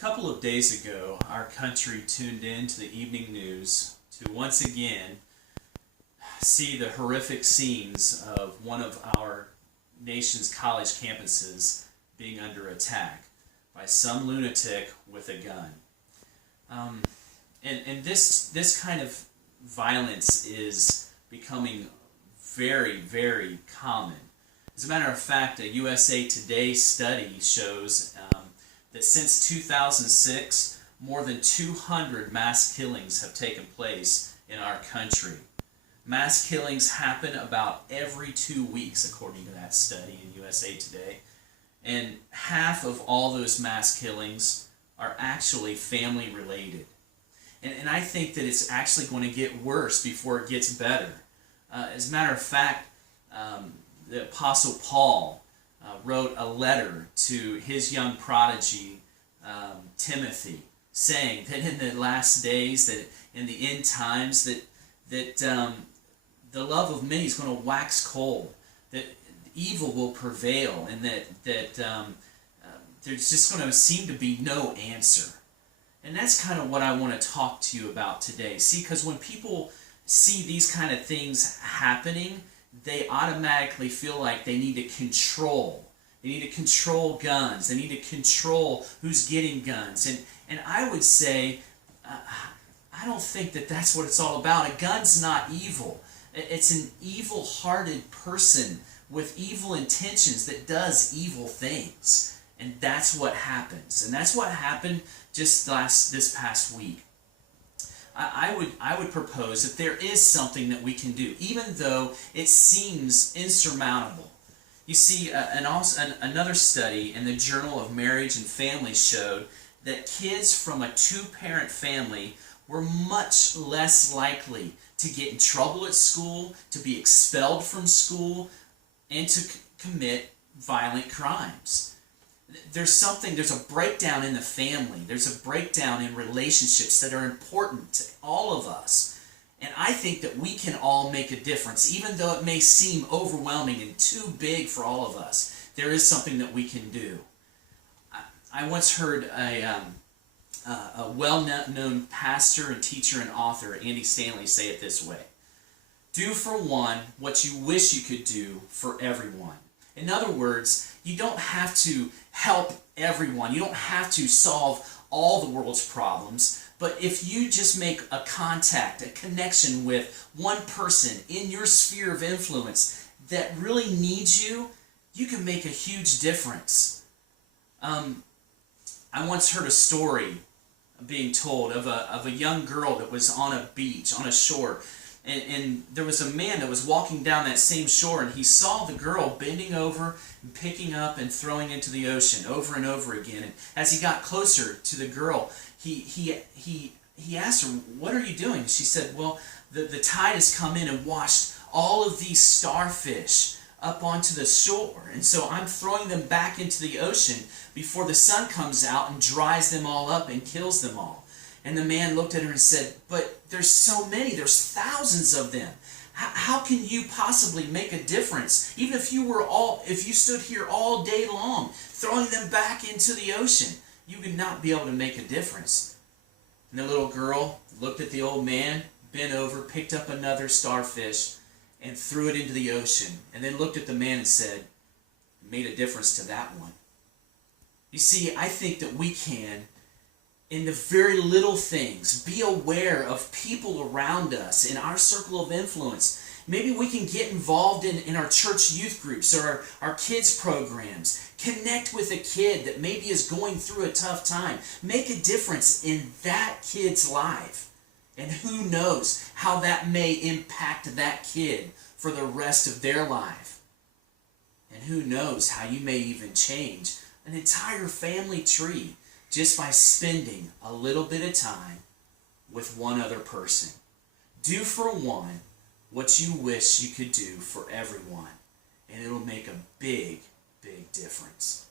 couple of days ago, our country tuned in to the evening news to once again see the horrific scenes of one of our nation's college campuses being under attack by some lunatic with a gun. And this kind of violence is becoming very, very common. As a matter of fact, a USA Today study shows that since 2006, more than 200 mass killings have taken place in our country. Mass killings happen about every 2 weeks, according to that study in USA Today. And half of all those mass killings are actually family related. And I think that it's actually going to get worse before it gets better. As a matter of fact, the Apostle Paul wrote a letter to his young prodigy, Timothy, saying that in the last days, that in the end times, that the love of many is going to wax cold, that evil will prevail, and that there's just going to seem to be no answer. And that's kind of what I want to talk to you about today. See, because when people see these kind of things happening, they automatically feel like they need to control. They need to control guns. They need to control who's getting guns. And I would say, I don't think that that's what it's all about. A gun's not evil. It's an evil-hearted person with evil intentions that does evil things. And that's what happens. And that's what happened just this past week. I would propose that there is something that we can do, even though it seems insurmountable. You see, another study in the Journal of Marriage and Family showed that kids from a two-parent family were much less likely to get in trouble at school, to be expelled from school, and to commit violent crimes. There's a breakdown in the family. There's a breakdown in relationships that are important to all of us. And I think that we can all make a difference, even though it may seem overwhelming and too big for all of us. There is something that we can do. I once heard a well-known pastor and teacher and author, Andy Stanley, say it this way: do for one what you wish you could do for everyone. In other words, you don't have to help everyone. You don't have to solve all the world's problems. But if you just make a contact, a connection with one person in your sphere of influence that really needs you, you can make a huge difference. I once heard a story being told of a young girl that was on a beach, on a shore. And there was a man that was walking down that same shore, and he saw the girl bending over and picking up and throwing into the ocean over and over again. And as he got closer to the girl, he asked her, "What are you doing?" She said, "Well, the tide has come in and washed all of these starfish up onto the shore, and so I'm throwing them back into the ocean before the sun comes out and dries them all up and kills them all." And the man looked at her and said, "But there's so many, there's thousands of them. How can you possibly make a difference? Even if you stood here all day long, throwing them back into the ocean, you would not be able to make a difference." And the little girl looked at the old man, bent over, picked up another starfish, and threw it into the ocean, and then looked at the man and said, "Made a difference to that one." You see, I think that we can, in the very little things, be aware of people around us in our circle of influence. Maybe we can get involved in our church youth groups or our kids programs. Connect with a kid that maybe is going through a tough time. Make a difference in that kid's life. And who knows how that may impact that kid for the rest of their life. And who knows how you may even change an entire family tree just by spending a little bit of time with one other person. Do for one what you wish you could do for everyone, and it'll make a big, big difference.